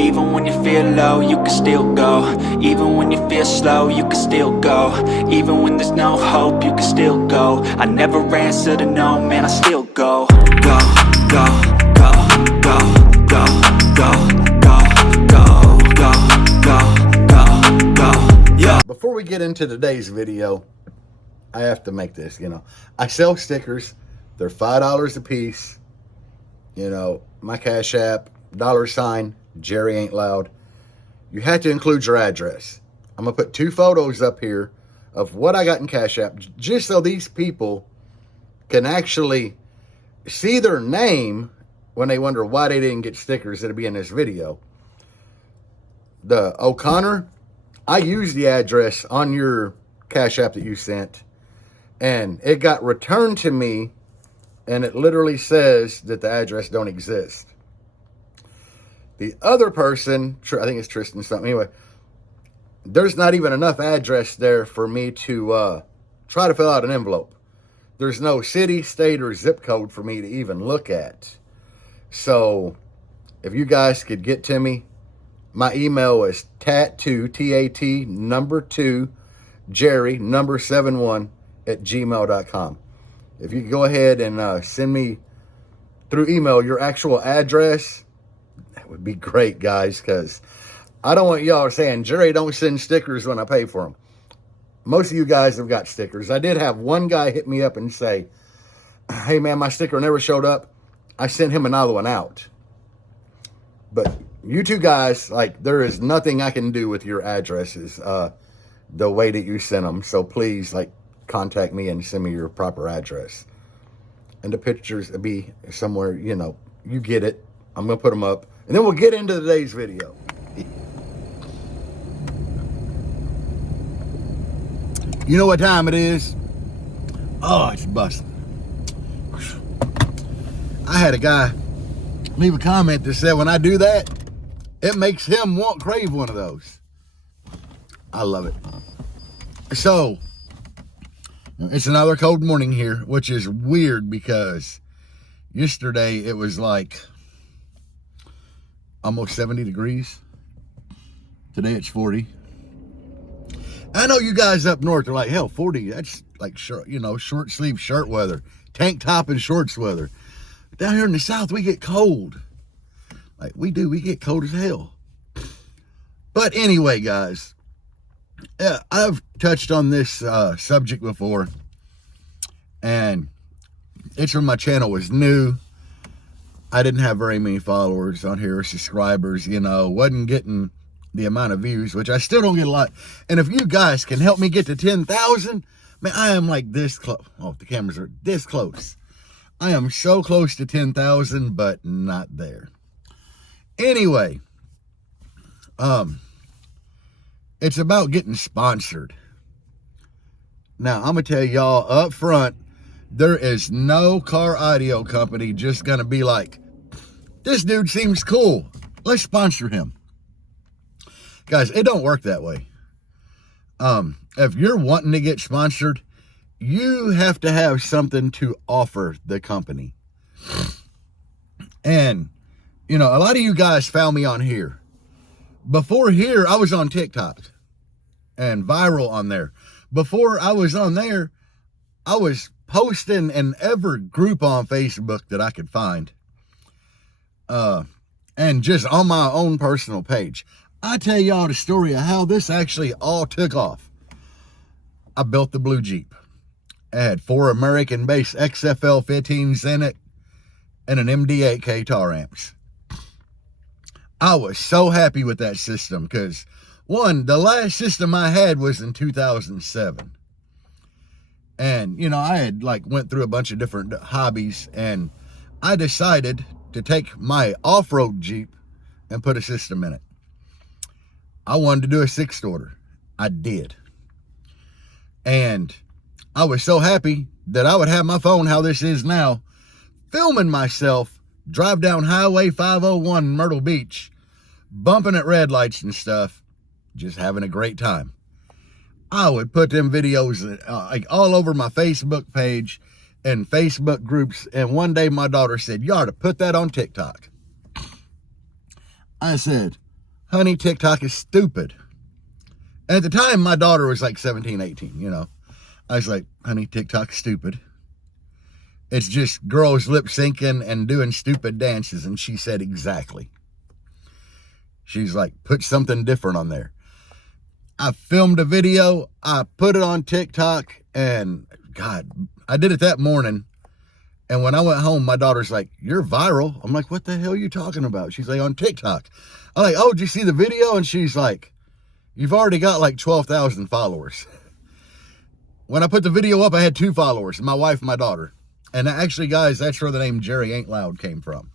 Even when you feel low, you can still go. Even when you feel slow, you can still go. Even when there's no hope, you can still go. I never answer to no, man, I still go. Go, go, go, go, go, go, go, go, go, go, go, yeah. Before we get into today's video, I have to make this, I sell stickers. They're $5 a piece. My Cash App, $, Jerry Ain't Loud. You have to include your address. I'm going to put 2 photos up here of what I got in Cash App, just so these people can actually see their name when they wonder why they didn't get stickers that'll be in this video. The O'Connor, I used the address on your Cash App that you sent, and it got returned to me, and it literally says that the address don't exist. The other person, I think it's Tristan something, anyway, there's not even enough address there for me to try to fill out an envelope. There's no city, state, or zip code for me to even look at. So, if you guys could get to me, my email is tat2, T-A-T, number 2, Jerry, number 71, at gmail.com. If you could go ahead and send me through email your actual address, that would be great, guys, because I don't want y'all saying, Jerry, don't send stickers when I pay for them. Most of you guys have got stickers. I did have one guy hit me up and say, hey, man, my sticker never showed up. I sent him another one out. But you two guys, there is nothing I can do with your addresses the way that you sent them. So please, contact me and send me your proper address. And the pictures will be somewhere, you get it. I'm going to put them up. And then we'll get into today's video. You know what time it is? Oh, it's busting. I had a guy leave a comment that said when I do that, it makes him crave one of those. I love it. So, it's another cold morning here, which is weird because yesterday it was almost 70 degrees. Today it's 40. I know you guys up north are like, hell, 40, that's short sleeve shirt weather, tank top and shorts weather. But down here in the South, we get cold. We get cold as hell. But anyway, guys, I've touched on this subject before, and it's when my channel was new. I didn't have very many followers on here, subscribers, wasn't getting the amount of views, which I still don't get a lot. And if you guys can help me get to 10,000, man, I am this close. Oh, the cameras are this close. I am so close to 10,000, but not there. Anyway, it's about getting sponsored. Now, I'm going to tell y'all up front, there is no car audio company just going to be like, this dude seems cool, let's sponsor him. Guys, it don't work that way. If you're wanting to get sponsored, you have to have something to offer the company. And, a lot of you guys found me on here. Before here, I was on TikTok and viral on there. Before I was on there, I was posting in every group on Facebook that I could find. And just on my own personal page. I tell y'all the story of how this actually all took off. I built the blue Jeep. It had 4 American-based XFL 15s in it and an MD8K tar amps. I was so happy with that system because, one, the last system I had was in 2007. And, I had went through a bunch of different hobbies, and I decided to take my off-road Jeep and put a system in it. I wanted to do a 6-storer. I did. And I was so happy that I would have my phone, how this is now, filming myself drive down Highway 501 in Myrtle Beach, bumping at red lights and stuff, just having a great time. I would put them videos all over my Facebook page and Facebook groups. And one day my daughter said, you ought to put that on TikTok. I said, honey, TikTok is stupid. And at the time, my daughter was like 17, 18, you know. I was like, honey, TikTok's stupid. It's just girls lip syncing and doing stupid dances. And she said, exactly. She's like, put something different on there. I filmed a video, I put it on TikTok, and God, I did it that morning. And when I went home, my daughter's like, you're viral. I'm like, what the hell are you talking about? She's like, on TikTok. I'm like, oh, did you see the video? And she's like, you've already got like 12,000 followers. When I put the video up, I had 2 followers, my wife and my daughter. And actually, guys, that's where the name Jerry Ain't Loud came from.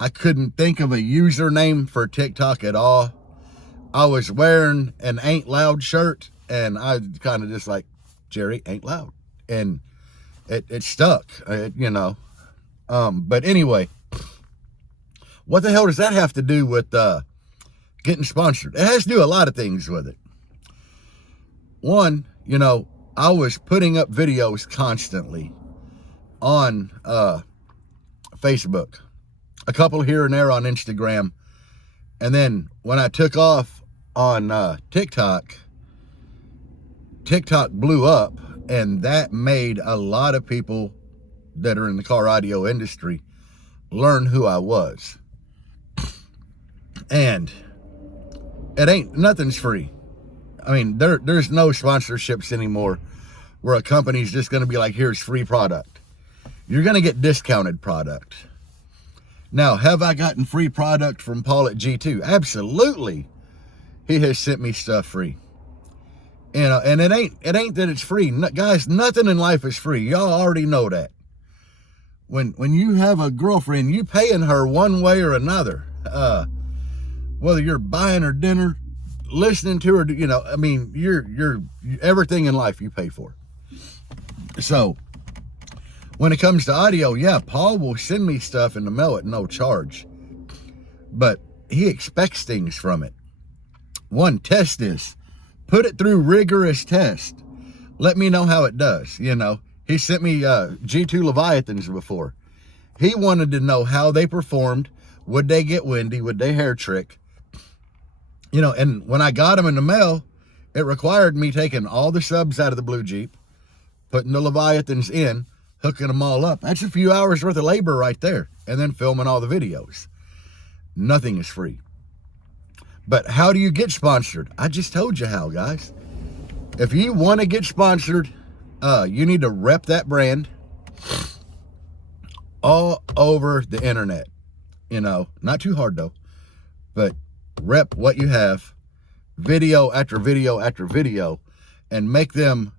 I couldn't think of a username for TikTok at all. I was wearing an Ain't Loud shirt, and I kind of just like, Jerry Ain't Loud. And it stuck, you know. But anyway, what the hell does that have to do with getting sponsored? It has to do a lot of things with it. One, you know, I was putting up videos constantly on Facebook, a couple here and there on Instagram. And then when I took off on TikTok, TikTok blew up, and that made a lot of people that are in the car audio industry learn who I was. And nothing's free. I mean, there's no sponsorships anymore where a company's just going to be like, here's free product. You're going to get discounted product. Now, have I gotten free product from Paul at G2? Absolutely. He has sent me stuff free. You know, and it ain't that it's free. Guys, nothing in life is free. Y'all already know that. When you have a girlfriend, you paying her one way or another. Whether you're buying her dinner, listening to her, you know, I mean, you're everything in life you pay for. So when it comes to audio, yeah, Paul will send me stuff in the mail at no charge, but he expects things from it. One, test this, put it through rigorous test. Let me know how it does. You know, he sent me G2 Leviathans before. He wanted to know how they performed. Would they get windy? Would they hair trick? You know, and when I got them in the mail, it required me taking all the subs out of the Blue Jeep, putting the Leviathans in, hooking them all up. That's a few hours worth of labor right there. And then filming all the videos. Nothing is free. But how do you get sponsored? I just told you how, guys. If you want to get sponsored, you need to rep that brand all over the internet. You know, not too hard though, but rep what you have, video after video after video, and make them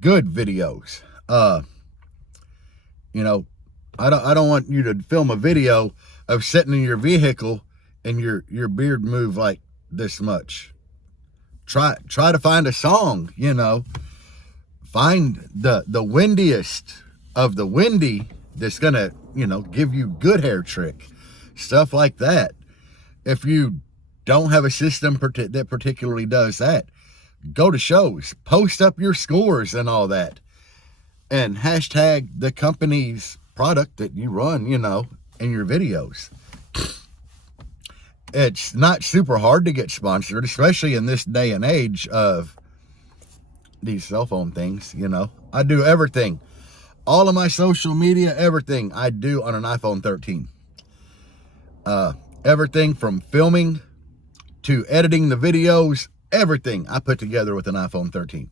good videos. You know, I don't want you to film a video of sitting in your vehicle and your beard move like this much. Try to find a song, you know. Find the windiest of the windy that's gonna, you know, give you good hair trick. Stuff like that. If you don't have a system that particularly does that, go to shows, post up your scores and all that, and hashtag the company's product that you run, you know, in your videos. It's not super hard to get sponsored, especially in this day and age of these cell phone things, you know. I do everything. All of my social media, everything I do on an iPhone 13. Everything from filming to editing the videos, everything I put together with an iPhone 13.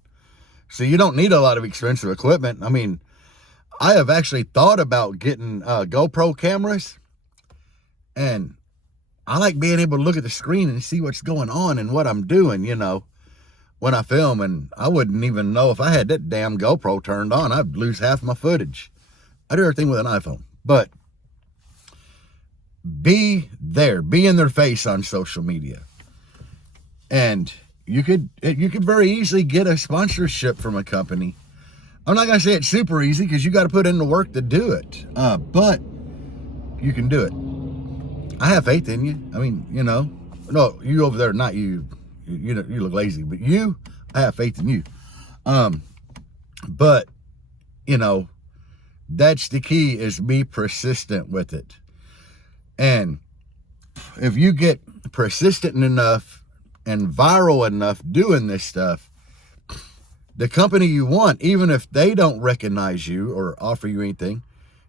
So you don't need a lot of expensive equipment. I mean, I have actually thought about getting GoPro cameras, and I like being able to look at the screen and see what's going on and what I'm doing, you know, when I film. And I wouldn't even know if I had that damn GoPro turned on. I'd lose half my footage. I do everything with an iPhone. But be there. Be in their face on social media. And you could very easily get a sponsorship from a company. I'm not going to say it's super easy because you got to put in the work to do it. But you can do it. I have faith in you. I mean, you know, no, you over there, not you. You know, you look lazy, but you, I have faith in you. But you know, that's the key, is be persistent with it. And if you get persistent enough and viral enough doing this stuff, the company you want, even if they don't recognize you or offer you anything,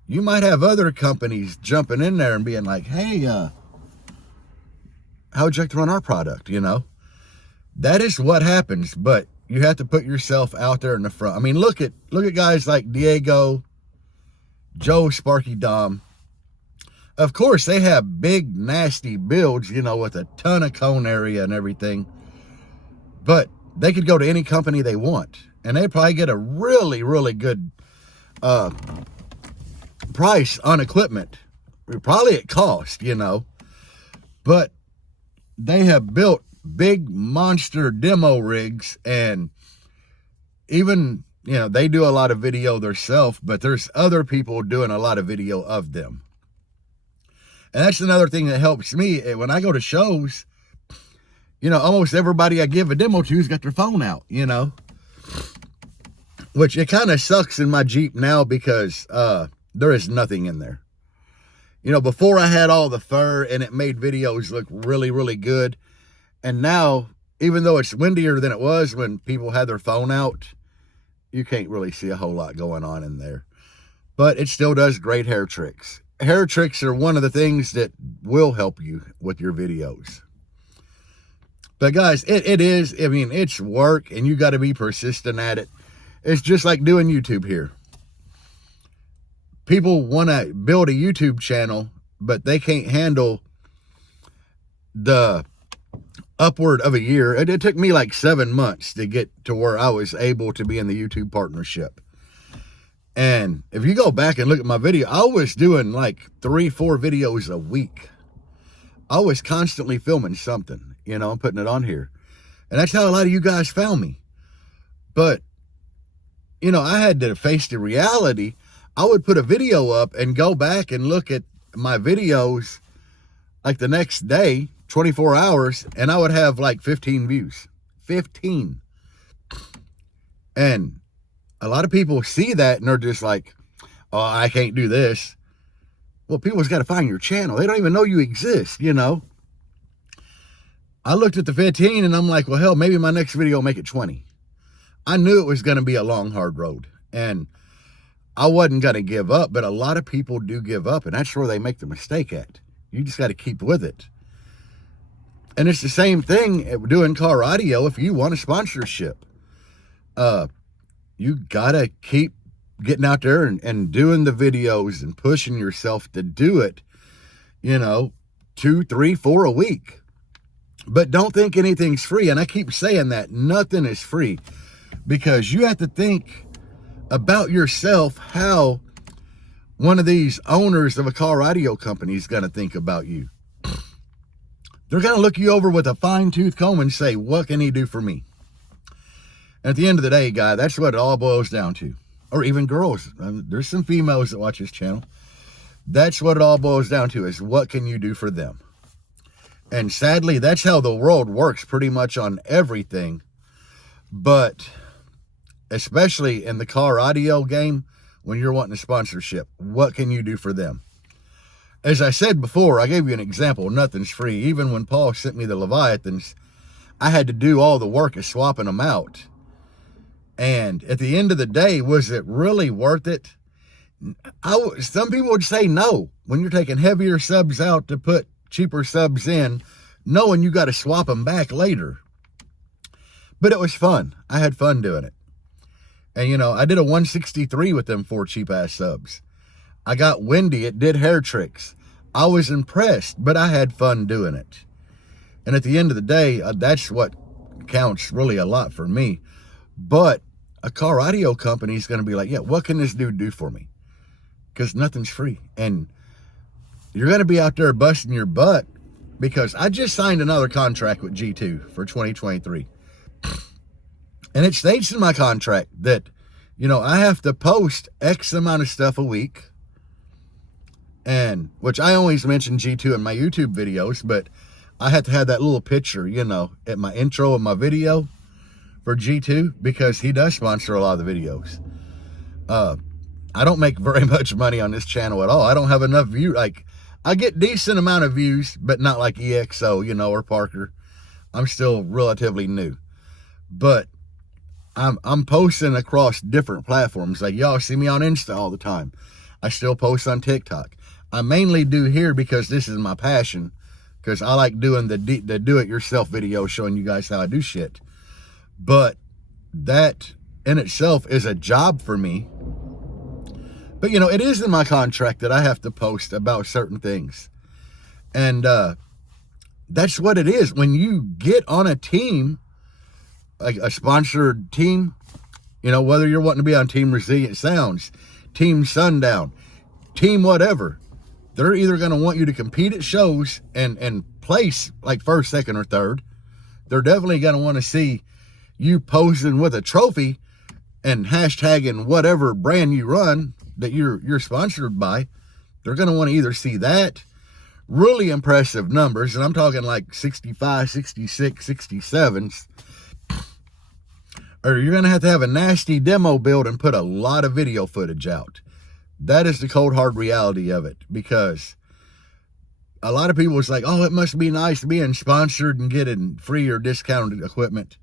you might have other companies jumping in there and being like, hey, how would you like to run our product? You know, that is what happens, but you have to put yourself out there in the front. I mean, look at guys like Diego, Joe, Sparky Dom. Of course, they have big, nasty builds, you know, with a ton of cone area and everything. But they could go to any company they want, and they probably get a really, really good price on equipment. Probably at cost, you know. But they have built big monster demo rigs, and even, you know, they do a lot of video themselves, but there's other people doing a lot of video of them. And that's another thing that helps me. When I go to shows, you know, almost everybody I give a demo to has got their phone out, you know. Which it kind of sucks in my Jeep now because there is nothing in there. You know, before I had all the fur and it made videos look really, really good. And now, even though it's windier than it was when people had their phone out, you can't really see a whole lot going on in there. But it still does great hair tricks. Hair tricks are one of the things that will help you with your videos. But guys, it is, I mean, it's work, and you got to be persistent at it. It's just like doing YouTube here. People want to build a YouTube channel, but they can't handle the upward of a year. It took me like 7 months to get to where I was able to be in the YouTube partnership. And if you go back and look at my video, I was doing like 3-4 videos a week. I was constantly filming something, you know, and putting it on here. And that's how a lot of you guys found me. But, you know, I had to face the reality. I would put a video up and go back and look at my videos like the next day, 24 hours, and I would have like 15 views. 15. And a lot of people see that and they're just like, oh, I can't do this. Well, people's got to find your channel. They don't even know you exist, you know. I looked at the 15 and I'm like, well, hell, maybe my next video will make it 20. I knew it was going to be a long, hard road. And I wasn't going to give up, but a lot of people do give up, and that's where they make the mistake at. You just got to keep with it. And it's the same thing doing car audio if you want a sponsorship. You got to keep getting out there and doing the videos and pushing yourself to do it, you know, 2, 3, 4 a week. But don't think anything's free. And I keep saying that nothing is free, because you have to think about yourself how one of these owners of a car audio company is going to think about you. They're going to look you over with a fine-tooth comb and say, what can he do for me? And at the end of the day, guy, that's what it all boils down to. Or even girls. There's some females that watch this channel. That's what it all boils down to, is what can you do for them? And sadly, that's how the world works pretty much on everything. But especially in the car audio game, when you're wanting a sponsorship, what can you do for them? As I said before, I gave you an example. Nothing's free. Even when Paul sent me the Leviathans, I had to do all the work of swapping them out. And at the end of the day, was it really worth it? Some people would say no. When you're taking heavier subs out to put cheaper subs in, knowing you got to swap them back later. But it was fun. I had fun doing it. And, you know, I did a 163 with them 4 cheap-ass subs. I got windy. It did hair tricks. I was impressed, but I had fun doing it. And at the end of the day, that's what counts really a lot for me. But a car audio company is going to be like, yeah, what can this dude do for me? Because nothing's free. And you're going to be out there busting your butt, because I just signed another contract with G2 for 2023. And it states in my contract that, you know, I have to post X amount of stuff a week. And, which I always mention G2 in my YouTube videos, but I had to have that little picture, you know, at my intro of my video for G2, because he does sponsor a lot of the videos. I don't make very much money on this channel at all. I don't have enough view. Like, I get decent amount of views, but not like EXO, you know, or Parker. I'm still relatively new. But I'm posting across different platforms. Like y'all see me on Insta all the time. I still post on TikTok. I mainly do here because this is my passion. Because I like doing the do-it-yourself video showing you guys how I do shit. But that in itself is a job for me. But, you know, it is in my contract that I have to post about certain things. And that's what it is. When you get on a team, like a sponsored team, you know, whether you're wanting to be on Team Resilient Sounds, Team Sundown, Team whatever, they're either going to want you to compete at shows and place like first, second, or third. They're definitely going to want to see you posing with a trophy and hashtagging whatever brand you run that you're sponsored by. They're going to want to either see that, really impressive numbers, and I'm talking like 65, 66, 67s, or you're going to have a nasty demo build and put a lot of video footage out. That is the cold hard reality of it, because a lot of people is like, oh, it must be nice being sponsored and getting free or discounted equipment.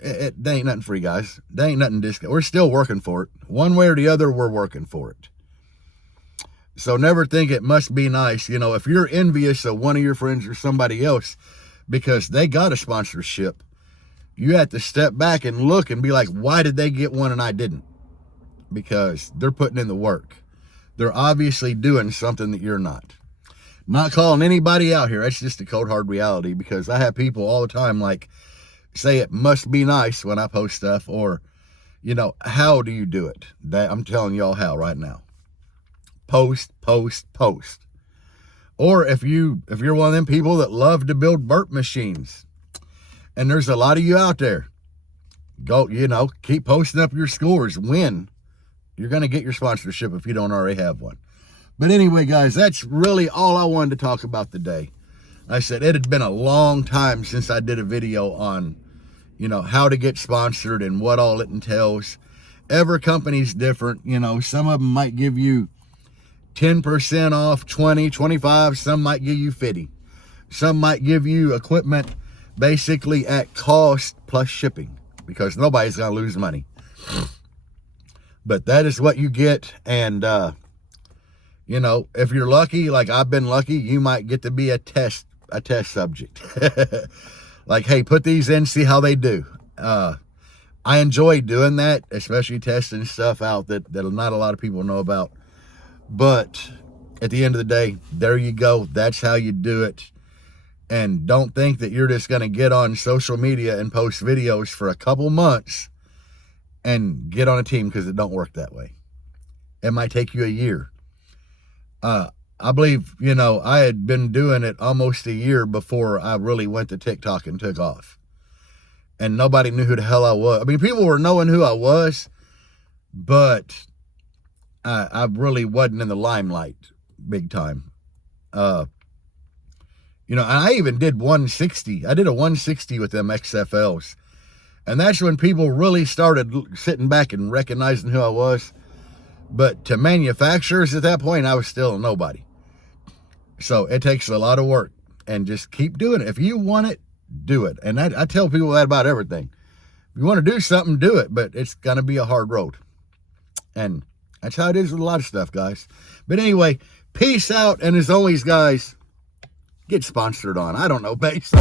They ain't nothing free, guys. They ain't nothing discount. We're still working for it. One way or the other, we're working for it. So never think it must be nice. You know, if you're envious of one of your friends or somebody else because they got a sponsorship, you have to step back and look and be like, why did they get one and I didn't? Because they're putting in the work. They're obviously doing something that you're not. Not calling anybody out here. That's just a cold hard reality, because I have people all the time like, say it must be nice when I post stuff, or, you know, how do you do it? That I'm telling y'all how right now. Post, post, post. Or if you're one of them people that love to build burp machines, and there's a lot of you out there, go, you know, keep posting up your scores. Win. You're going to get your sponsorship if you don't already have one. But anyway, guys, that's really all I wanted to talk about today. I said it had been a long time since I did a video on, you know, how to get sponsored and what all it entails. Every company's different. You know, some of them might give you 10% off, 20, 25. Some might give you 50. Some might give you equipment basically at cost plus shipping, because nobody's going to lose money. But that is what you get. And, you know, if you're lucky, like I've been lucky, you might get to be a test subject. Like, hey, put these in, see how they do. I enjoy doing that, especially testing stuff out that not a lot of people know about. But at the end of the day, there you go. That's how you do it. And don't think that you're just going to get on social media and post videos for a couple months and get on a team, because it don't work that way. It might take you a year. I believe, you know, I had been doing it almost a year before I really went to TikTok and took off. And nobody knew who the hell I was. I mean, people were knowing who I was, but I really wasn't in the limelight big time. You know, I even did 160. I did a 160 with them XFLs. And that's when people really started sitting back and recognizing who I was. But to manufacturers at that point, I was still a nobody. So it takes a lot of work, and just keep doing it. If you want it, do it. And I tell people that about everything. If you want to do something, do it, but it's going to be a hard road. And that's how it is with a lot of stuff, guys. But anyway, peace out. And as always, guys, get sponsored on, I don't know, base.